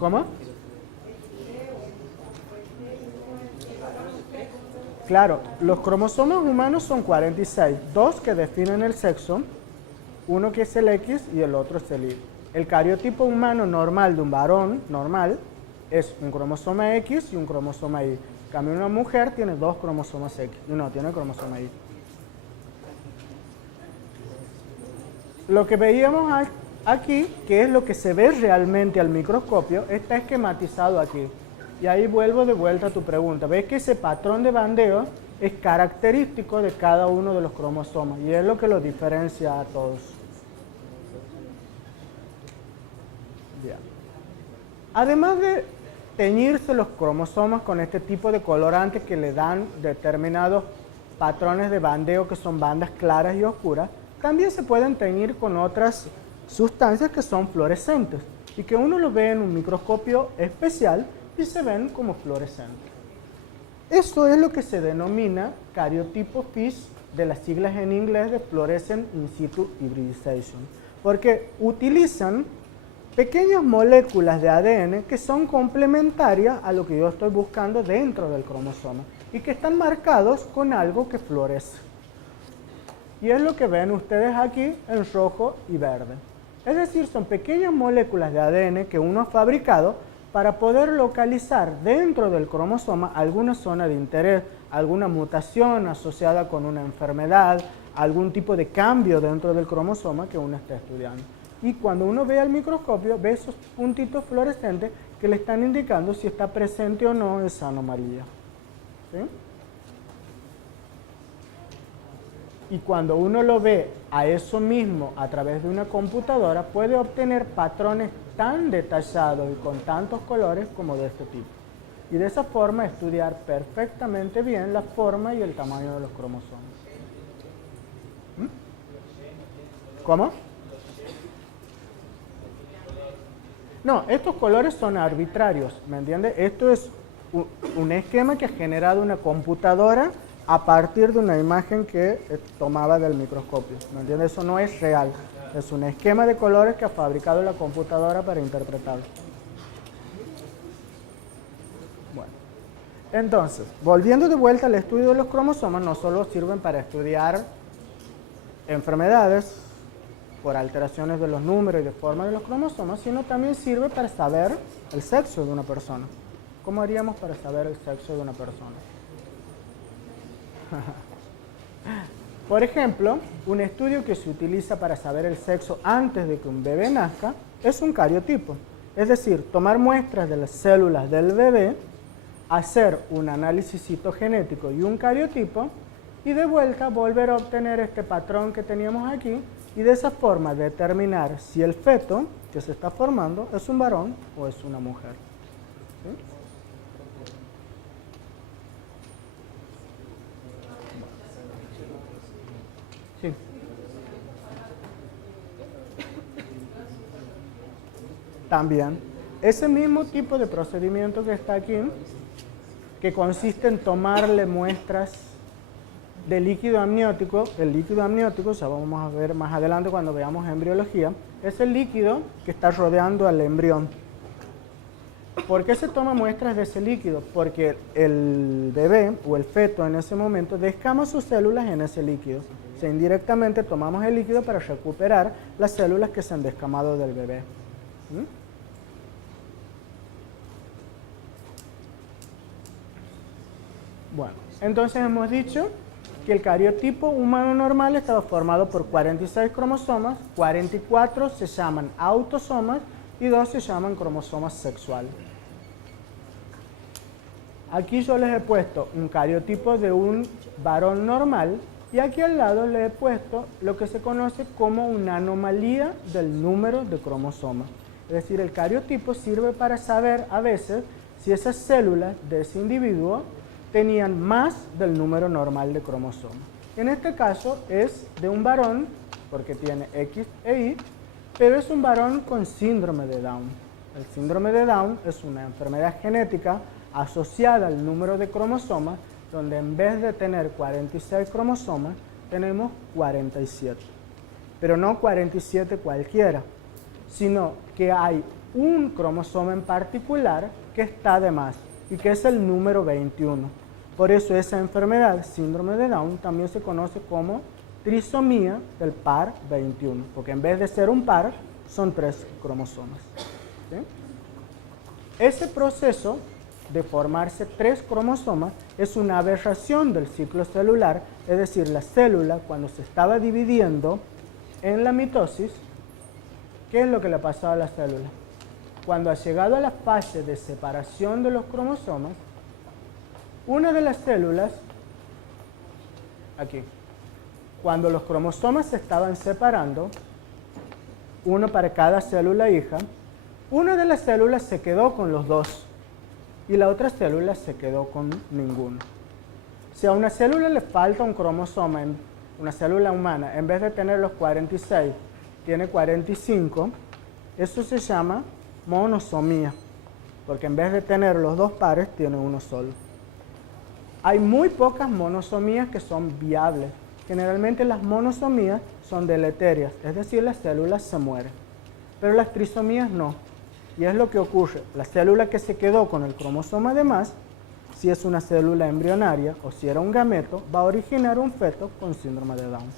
¿Cómo? Claro, los cromosomas humanos son 46, dos que definen el sexo, uno que es el X y el otro es el Y. El cariotipo humano normal de un varón normal es un cromosoma X y un cromosoma Y. En cambio, una mujer tiene dos cromosomas X y no tiene cromosoma Y. Lo que veíamos aquí, que es lo que se ve realmente al microscopio, está esquematizado aquí. Y ahí vuelvo de vuelta a tu pregunta. ¿Ves que ese patrón de bandeo es característico de cada uno de los cromosomas? Y es lo que los diferencia a todos. Bien. Además de teñirse los cromosomas con este tipo de colorantes que le dan determinados patrones de bandeo que son bandas claras y oscuras, también se pueden teñir con otras sustancias que son fluorescentes y que uno lo ve en un microscopio especial y se ven como fluorescentes. Eso es lo que se denomina cariotipo FISH, de las siglas en inglés de Fluorescent In Situ Hybridization, porque utilizan pequeñas moléculas de ADN que son complementarias a lo que yo estoy buscando dentro del cromosoma y que están marcados con algo que fluoresce. Y es lo que ven ustedes aquí en rojo y verde. Es decir, son pequeñas moléculas de ADN que uno ha fabricado para poder localizar dentro del cromosoma alguna zona de interés, alguna mutación asociada con una enfermedad, algún tipo de cambio dentro del cromosoma que uno está estudiando. Y cuando uno ve al microscopio, ve esos puntitos fluorescentes que le están indicando si está presente o no esa anomalía. ¿Sí? Y cuando uno lo ve a eso mismo a través de una computadora, puede obtener patrones tan detallados y con tantos colores como de este tipo. Y de esa forma estudiar perfectamente bien la forma y el tamaño de los cromosomas. ¿Cómo? No, estos colores son arbitrarios, ¿me entiende? Esto es un esquema que ha generado una computadora a partir de una imagen que tomaba del microscopio, ¿me entiende? Eso no es real, es un esquema de colores que ha fabricado la computadora para interpretarlo. Bueno, entonces, volviendo de vuelta al estudio de los cromosomas, no solo sirven para estudiar enfermedades por alteraciones de los números y de forma de los cromosomas, sino también sirve para saber el sexo de una persona. ¿Cómo haríamos para saber el sexo de una persona? Por ejemplo, un estudio que se utiliza para saber el sexo antes de que un bebé nazca es un cariotipo. Es decir, tomar muestras de las células del bebé, hacer un análisis citogenético y un cariotipo, y de vuelta volver a obtener este patrón que teníamos aquí, y de esa forma determinar si el feto que se está formando es un varón o es una mujer. ¿Sí? Sí. También, ese mismo tipo de procedimiento que está aquí, que consiste en tomarle muestras de líquido amniótico, el líquido amniótico, ya vamos a ver más adelante cuando veamos embriología, es el líquido que está rodeando al embrión. ¿Por qué se toma muestras de ese líquido? Porque el bebé o el feto en ese momento descama sus células en ese líquido. O sea, indirectamente tomamos el líquido para recuperar las células que se han descamado del bebé. ¿Mm? Bueno, entonces hemos dicho que el cariotipo humano normal estaba formado por 46 cromosomas, 44 se llaman autosomas y 2 se llaman cromosomas sexuales. Aquí yo les he puesto un cariotipo de un varón normal y aquí al lado les he puesto lo que se conoce como una anomalía del número de cromosomas. Es decir, el cariotipo sirve para saber a veces si esas células de ese individuo tenían más del número normal de cromosomas. En este caso es de un varón, porque tiene X e Y, pero es un varón con síndrome de Down. El síndrome de Down es una enfermedad genética asociada al número de cromosomas, donde en vez de tener 46 cromosomas, tenemos 47. Pero no 47 cualquiera, sino que hay un cromosoma en particular que está de más y que es el número 21. Por eso esa enfermedad, síndrome de Down, también se conoce como trisomía del par 21, porque en vez de ser un par, son 3 cromosomas. ¿Sí? Ese proceso de formarse 3 cromosomas es una aberración del ciclo celular, es decir, la célula cuando se estaba dividiendo en la mitosis, ¿qué es lo que le pasó a la célula? Cuando ha llegado a la fase de separación de los cromosomas, una de las células, aquí, cuando los cromosomas se estaban separando, uno para cada célula hija, una de las células se quedó con los 2 y la otra célula se quedó con ninguno. Si a una célula le falta un cromosoma, una célula humana, en vez de tener los 46, tiene 45, eso se llama monosomía, porque en vez de tener los 2 pares, tiene uno solo. Hay muy pocas monosomías que son viables. Generalmente las monosomías son deleterias, es decir, las células se mueren. Pero las trisomías no. Y es lo que ocurre. La célula que se quedó con el cromosoma de más, si es una célula embrionaria o si era un gameto, va a originar un feto con síndrome de Down.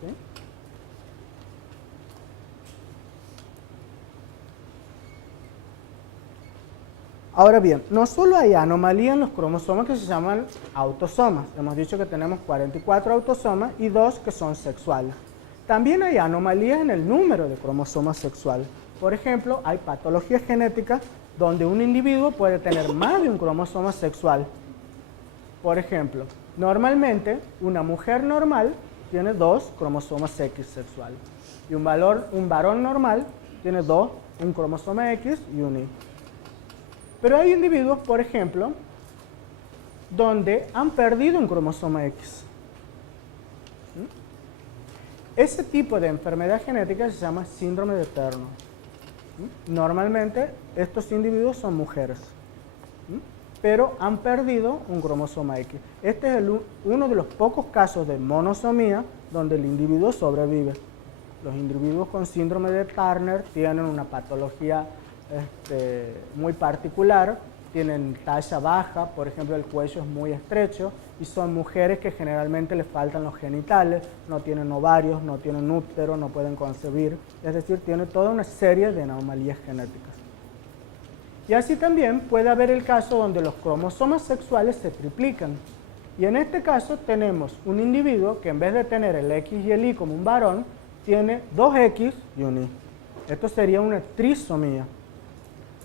¿Sí? Ahora bien, no solo hay anomalías en los cromosomas que se llaman autosomas. Hemos dicho que tenemos 44 autosomas y 2 que son sexuales. También hay anomalías en el número de cromosomas sexuales. Por ejemplo, hay patologías genéticas donde un individuo puede tener más de un cromosoma sexual. Por ejemplo, normalmente una mujer normal tiene 2 cromosomas X sexuales. Y un varón normal tiene 2, un cromosoma X y un Y. Pero hay individuos, por ejemplo, donde han perdido un cromosoma X. Ese tipo de enfermedad genética se llama síndrome de Turner. Normalmente estos individuos son mujeres, pero han perdido un cromosoma X. Este es uno de los pocos casos de monosomía donde el individuo sobrevive. Los individuos con síndrome de Turner tienen una patología muy particular, tienen talla baja, por ejemplo el cuello es muy estrecho y son mujeres que generalmente les faltan los genitales, no tienen ovarios, no tienen útero, no pueden concebir, es decir, tienen toda una serie de anomalías genéticas. Y así también puede haber el caso donde los cromosomas sexuales se triplican. Y en este caso tenemos un individuo que en vez de tener el X y el Y como un varón, tiene 2 X y un Y. Esto sería una trisomía.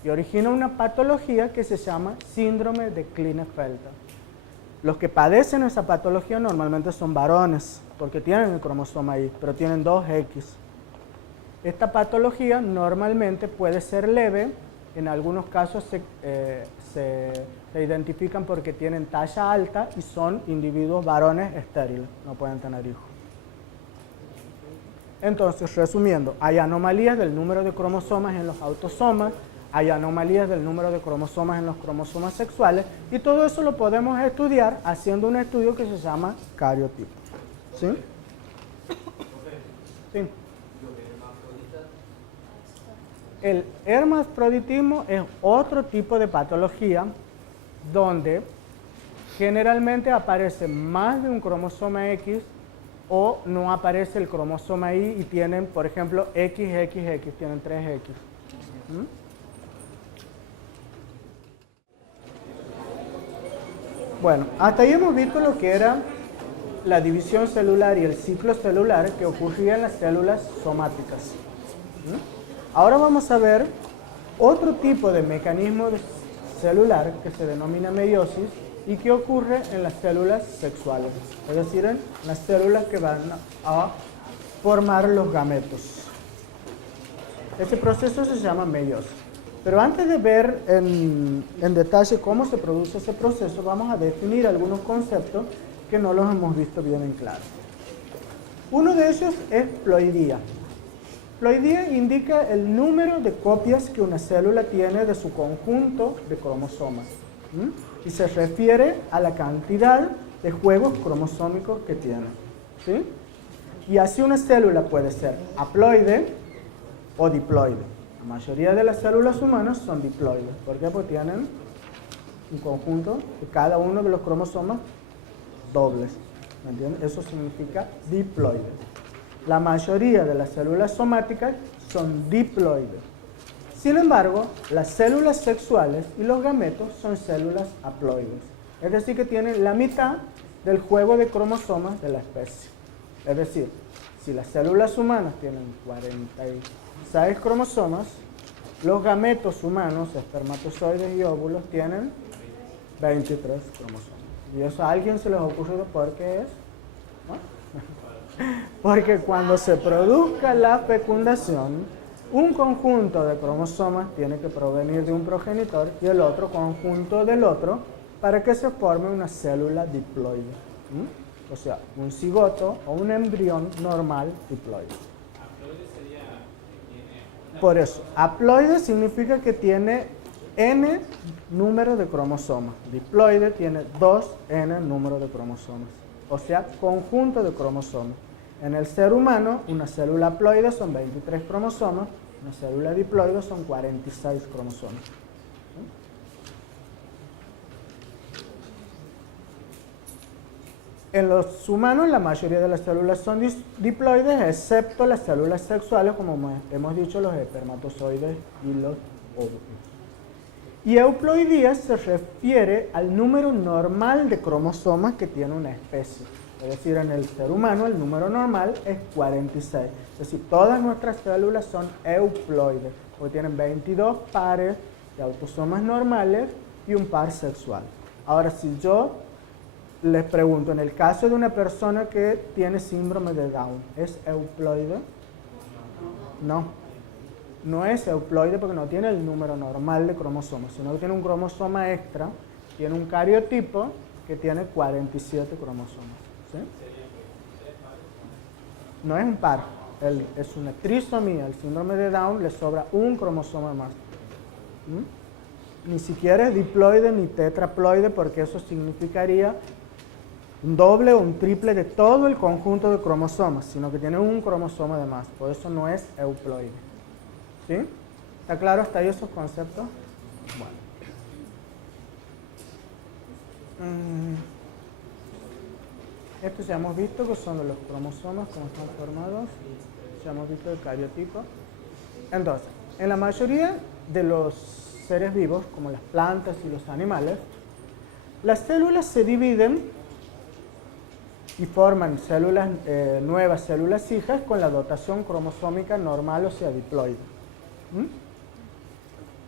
Y origina una patología que se llama síndrome de Klinefelter. Los que padecen esa patología normalmente son varones, porque tienen el cromosoma Y, pero tienen 2X. Esta patología normalmente puede ser leve, en algunos casos se identifican porque tienen talla alta y son individuos varones estériles, no pueden tener hijos. Entonces, resumiendo, hay anomalías del número de cromosomas en los autosomas, hay anomalías del número de cromosomas en los cromosomas sexuales y todo eso lo podemos estudiar haciendo un estudio que se llama cariotipo. ¿Sí? Sí. El hermafroditismo es otro tipo de patología donde generalmente aparece más de un cromosoma X o no aparece el cromosoma Y y tienen, por ejemplo, XXX, tienen 3X. Bueno, hasta ahí hemos visto lo que era la división celular y el ciclo celular que ocurría en las células somáticas. Ahora vamos a ver otro tipo de mecanismo celular que se denomina meiosis y que ocurre en las células sexuales, es decir, en las células que van a formar los gametos. Este proceso se llama meiosis. Pero antes de ver en detalle cómo se produce ese proceso, vamos a definir algunos conceptos que no los hemos visto bien en claro. Uno de ellos es ploidía. Ploidía indica el número de copias que una célula tiene de su conjunto de cromosomas. Y se refiere a la cantidad de juegos cromosómicos que tiene. ¿Sí? Y así una célula puede ser haploide o diploide. La mayoría de las células humanas son diploides. ¿Por qué? Porque tienen un conjunto de cada uno de los cromosomas dobles. ¿Me entienden? Eso significa diploide. La mayoría de las células somáticas son diploides. Sin embargo, las células sexuales y los gametos son células haploides. Es decir, que tienen la mitad del juego de cromosomas de la especie. Es decir, si las células humanas tienen 46 cromosomas, los gametos humanos, espermatozoides y óvulos, tienen 23 cromosomas. Y eso a alguien se les ha ocurrido por qué es, ¿no? Porque cuando se produzca la fecundación, un conjunto de cromosomas tiene que provenir de un progenitor y el otro conjunto del otro para que se forme una célula diploide. O sea, un cigoto o un embrión normal diploide. Haploide sería que tiene... Por eso, haploide significa que tiene n número de cromosomas. Diploide tiene 2n número de cromosomas. O sea, conjunto de cromosomas. En el ser humano, una célula haploide son 23 cromosomas, una célula diploide son 46 cromosomas. En los humanos, la mayoría de las células son diploides, excepto las células sexuales, como hemos dicho, los espermatozoides y los óvulos. Y euploidía se refiere al número normal de cromosomas que tiene una especie. Es decir, en el ser humano el número normal es 46. Es decir, todas nuestras células son euploides, porque tienen 22 pares de autosomas normales y un par sexual. Ahora, si yo les pregunto, en el caso de una persona que tiene síndrome de Down, ¿es euploide? No. No es euploide porque no tiene el número normal de cromosomas, sino que tiene un cromosoma extra, tiene un cariotipo que tiene 47 cromosomas. ¿Sí? No es un par, es una trisomía. El síndrome de Down le sobra un cromosoma más. Ni siquiera es diploide ni tetraploide, porque eso significaría un doble o un triple de todo el conjunto de cromosomas, sino que tiene un cromosoma de más. Por eso no es euploide. ¿Sí? ¿Está claro hasta ahí esos conceptos? Bueno. Estos ya hemos visto que son de los cromosomas, cómo están formados. Ya hemos visto el cariotipo. Entonces, en la mayoría de los seres vivos, como las plantas y los animales, las células se dividen y forman células nuevas, células hijas, con la dotación cromosómica normal, o sea, diploide.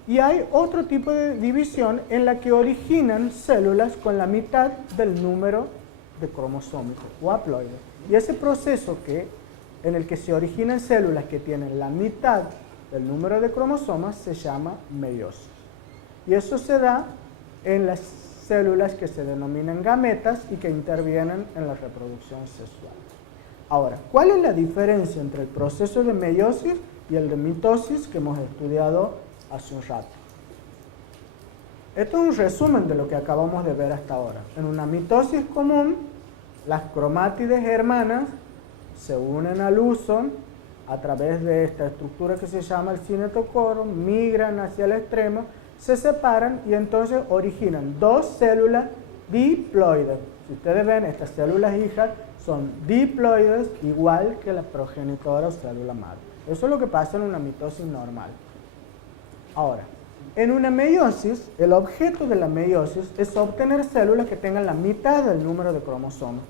Y hay otro tipo de división en la que originan células con la mitad del número de cromosómico o haploide. Y ese proceso en el que se originan células que tienen la mitad del número de cromosomas se llama meiosis. Y eso se da en las células que se denominan gametas y que intervienen en la reproducción sexual. Ahora, ¿cuál es la diferencia entre el proceso de meiosis y el de mitosis que hemos estudiado hace un rato? Esto es un resumen de lo que acabamos de ver hasta ahora. En una mitosis común, las cromátides hermanas se unen al uso a través de esta estructura que se llama el cinetocoro, migran hacia el extremo, se separan y entonces originan dos células diploides. Si ustedes ven, estas células hijas son diploides igual que la progenitora o célula madre. Eso es lo que pasa en una mitosis normal. Ahora, en una meiosis, el objeto de la meiosis es obtener células que tengan la mitad del número de cromosomas.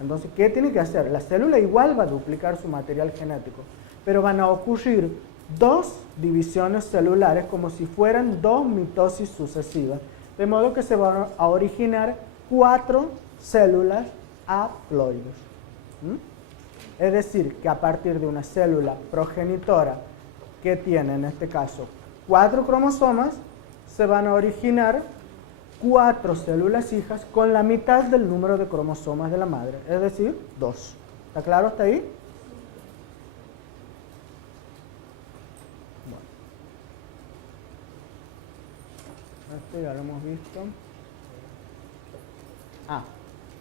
Entonces, ¿qué tiene que hacer? La célula igual va a duplicar su material genético, pero van a ocurrir dos divisiones celulares como si fueran dos mitosis sucesivas, de modo que se van a originar 4 células haploides. Es decir, que a partir de una célula progenitora que tiene, en este caso, 4 cromosomas, se van a originar 4 células hijas con la mitad del número de cromosomas de la madre, es decir, 2. ¿Está claro hasta ahí? Bueno. Esto ya lo hemos visto.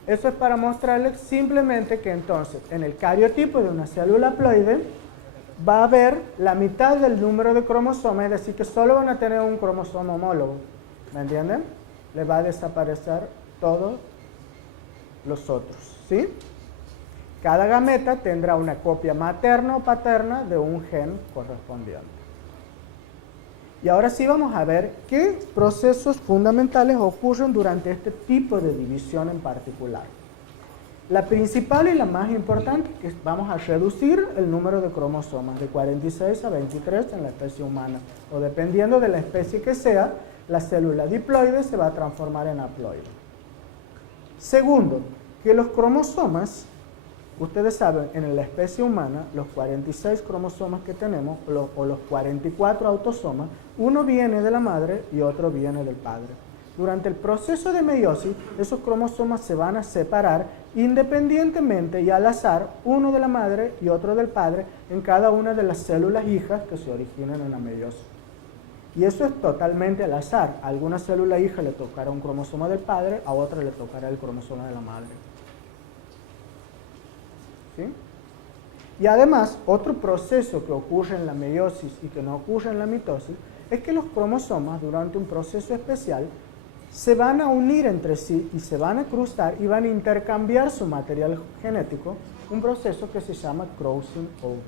Eso es para mostrarles simplemente que entonces en el cariotipo de una célula haploide va a haber la mitad del número de cromosomas, es decir, que solo van a tener un cromosoma homólogo. ¿Me entienden? Le va a desaparecer todos los otros, ¿sí? Cada gameta tendrá una copia materna o paterna de un gen correspondiente. Y ahora sí vamos a ver qué procesos fundamentales ocurren durante este tipo de división en particular. La principal y la más importante es que vamos a reducir el número de cromosomas de 46 a 23 en la especie humana, o dependiendo de la especie que sea, la célula diploide se va a transformar en haploide. Segundo, que los cromosomas, ustedes saben, en la especie humana, los 46 cromosomas que tenemos, o los 44 autosomas, uno viene de la madre y otro viene del padre. Durante el proceso de meiosis, esos cromosomas se van a separar independientemente y al azar, uno de la madre y otro del padre, en cada una de las células hijas que se originan en la meiosis. Y eso es totalmente al azar. A alguna célula hija le tocará un cromosoma del padre, a otra le tocará el cromosoma de la madre. ¿Sí? Y además, otro proceso que ocurre en la meiosis y que no ocurre en la mitosis es que los cromosomas, durante un proceso especial, se van a unir entre sí y se van a cruzar y van a intercambiar su material genético, un proceso que se llama crossing over.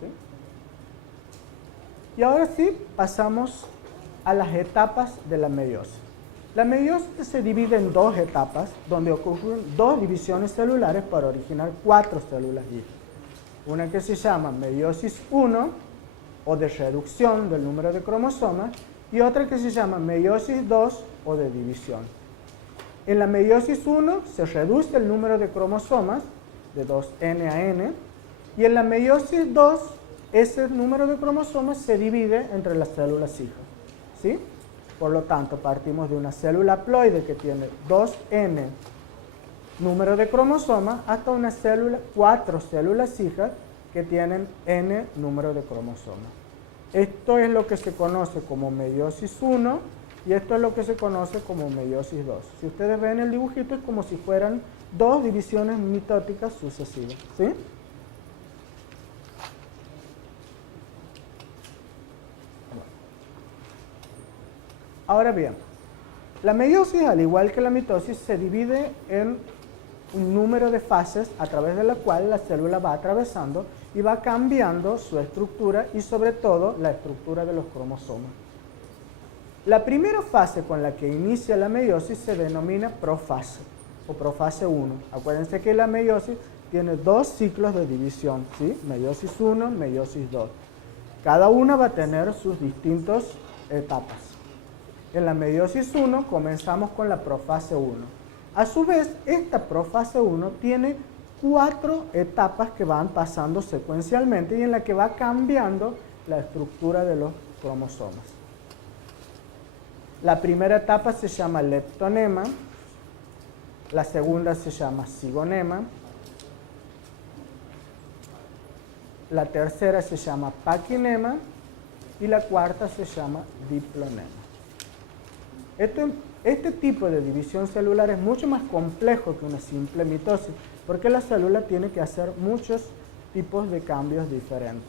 ¿Sí? Y ahora sí, pasamos a las etapas de la meiosis. La meiosis se divide en dos etapas, donde ocurren dos divisiones celulares para originar 4 células hijas. Una que se llama meiosis 1, o de reducción del número de cromosomas, y otra que se llama meiosis 2, o de división. En la meiosis 1 se reduce el número de cromosomas de 2n a n, y en la meiosis 2 ese número de cromosomas se divide entre las células hijas. ¿Sí? Por lo tanto, partimos de una célula haploide que tiene 2n número de cromosomas hasta una célula, 4 células hijas que tienen n número de cromosomas. Esto es lo que se conoce como meiosis 1 y esto es lo que se conoce como meiosis 2. Si ustedes ven el dibujito es como si fueran dos divisiones mitóticas sucesivas. ¿Sí? Ahora bien, la meiosis, al igual que la mitosis, se divide en un número de fases a través de la cual la célula va atravesando y va cambiando su estructura y sobre todo la estructura de los cromosomas. La primera fase con la que inicia la meiosis se denomina profase o profase 1. Acuérdense que la meiosis tiene dos ciclos de división, ¿sí? Meiosis 1, meiosis 2. Cada una va a tener sus distintas etapas. En la meiosis 1 comenzamos con la profase 1. A su vez, esta profase 1 tiene 4 etapas que van pasando secuencialmente y en la que va cambiando la estructura de los cromosomas. La primera etapa se llama leptonema, la segunda se llama zigonema, la tercera se llama paquinema y la cuarta se llama diplonema. Este tipo de división celular es mucho más complejo que una simple mitosis, porque la célula tiene que hacer muchos tipos de cambios diferentes.